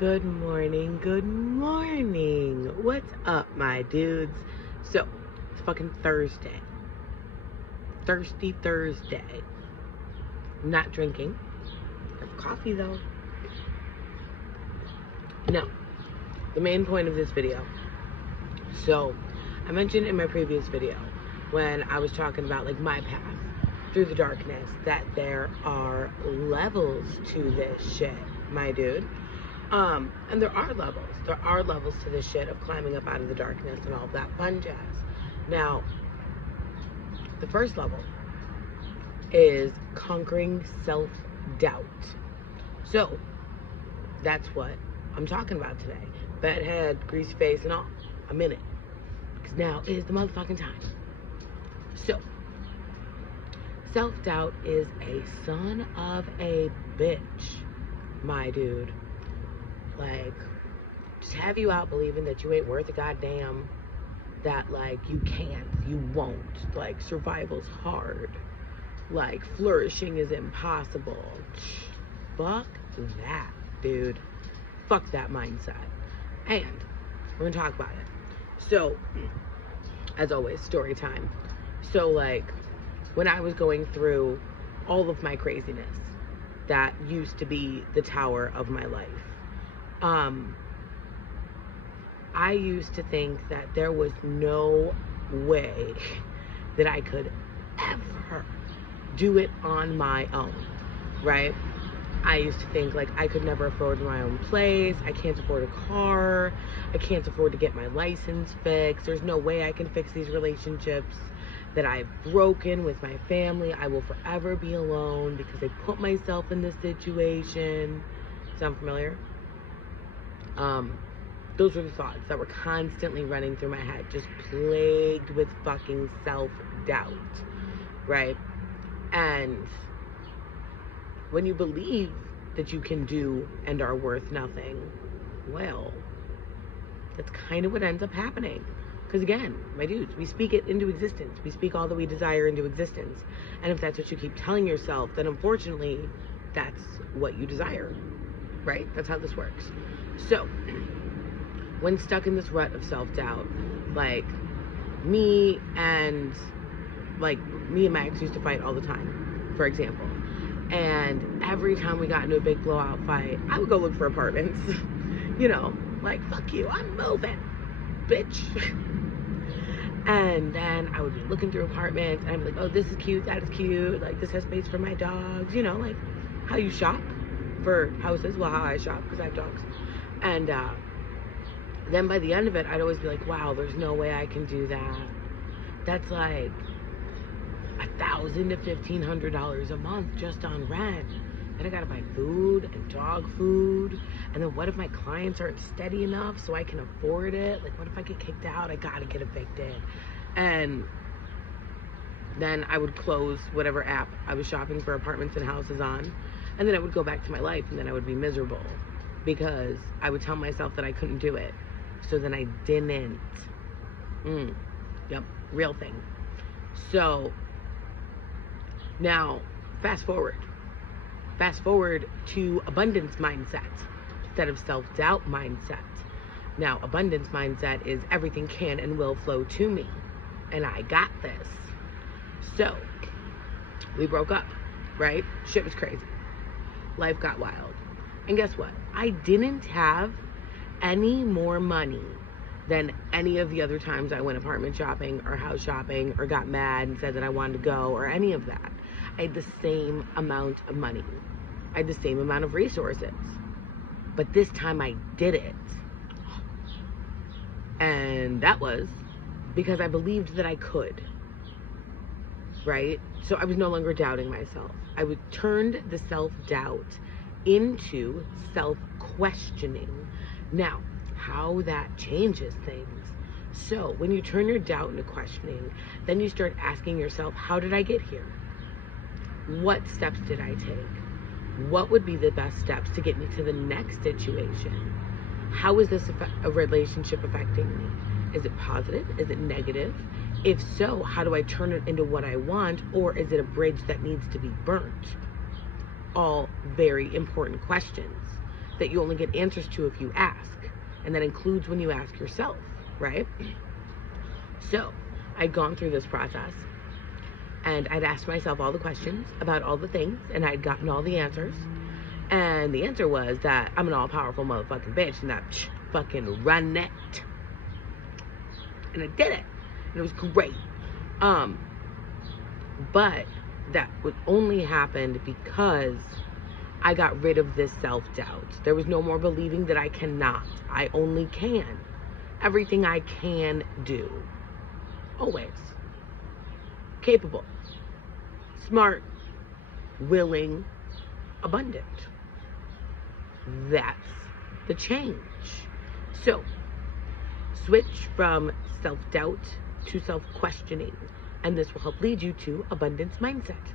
Good morning, good morning. What's up, my dudes? So, it's fucking Thursday. Thirsty Thursday. I'm not drinking. I have coffee though. No, the main point of this video. So, I mentioned in my previous video when I was talking about like my path through the darkness that there are levels to this shit, my dude. And there are levels. There are levels to this shit of climbing up out of the darkness and all of that fun jazz. Now, the first level is conquering self-doubt. So, that's what I'm talking about today. Bedhead, greasy face, and all. I'm in it. Because now is the motherfucking time. So, self-doubt is a son of a bitch, my dude. Like, just have you out believing that you ain't worth a goddamn, that like you can't, you won't, like survival's hard, like flourishing is impossible. Fuck that, dude. Fuck that mindset. And we're gonna talk about it. So, as always, story time. So like, when I was going through all of my craziness that used to be the tower of my life, I used to think that there was no way that I could ever do it on my own, right? I used to think like I could never afford my own place. I can't afford a car. I can't afford to get my license fixed. There's no way I can fix these relationships that I've broken with my family. I will forever be alone because I put myself in this situation. Sound familiar? Those were the thoughts that were constantly running through my head, just plagued with fucking self-doubt, right? And when you believe that you can do and are worth nothing, well, that's kind of what ends up happening. Because again, my dudes, we speak it into existence. We speak all that we desire into existence. And if that's what you keep telling yourself, then unfortunately, that's what you desire, right? That's how this works. So, when stuck in this rut of self-doubt, like me and my ex used to fight all the time, for example. And every time we got into a big blowout fight, I would go look for apartments. You know, like, fuck you, I'm moving, bitch. And then I would be looking through apartments and I'd be like, oh, this is cute, that is cute, like this has space for my dogs, you know, like how you shop for houses. Well, how I shop, because I have dogs. And then by the end of it, I'd always be like, wow, there's no way I can do that. That's like $1,000 to $1,500 a month just on rent. Then I gotta buy food and dog food. And then what if my clients aren't steady enough so I can afford it? Like, what if I get kicked out? I gotta get evicted. And then I would close whatever app I was shopping for apartments and houses on. And then I would go back to my life and then I would be miserable because I would tell myself that I couldn't do it. So then I didn't. Yep, real thing. So now, fast forward to abundance mindset instead of self-doubt mindset. Now, abundance mindset is everything can and will flow to me, and I got this. So, we broke up, right? Shit was crazy. Life got wild. And guess what? I didn't have any more money than any of the other times I went apartment shopping or house shopping or got mad and said that I wanted to go or any of that. I had the same amount of money. I had the same amount of resources. But this time I did it. And that was because I believed that I could. Right? So I was no longer doubting myself. I would turn the self-doubt into self-questioning. Now, how that changes things. So when you turn your doubt into questioning, then you start asking yourself, how did I get here? What steps did I take? What would be the best steps to get me to the next situation? How is this a relationship affecting me? Is it positive? Is it negative? If so, how do I turn it into what I want? Or is it a bridge that needs to be burnt? All very important questions that you only get answers to if you ask. And that includes when you ask yourself, right? So I'd gone through this process, and I'd asked myself all the questions about all the things, and I'd gotten all the answers. And the answer was that I'm an all-powerful motherfucking bitch, and that fucking run it. And I did it. And it was great. But that would only happened because I got rid of this self-doubt. There was no more believing that I cannot. I only can. Everything I can do. Always. Capable. Smart. Willing. Abundant. That's the change. So, switch from self-doubt to self-questioning, and this will help lead you to abundance mindset.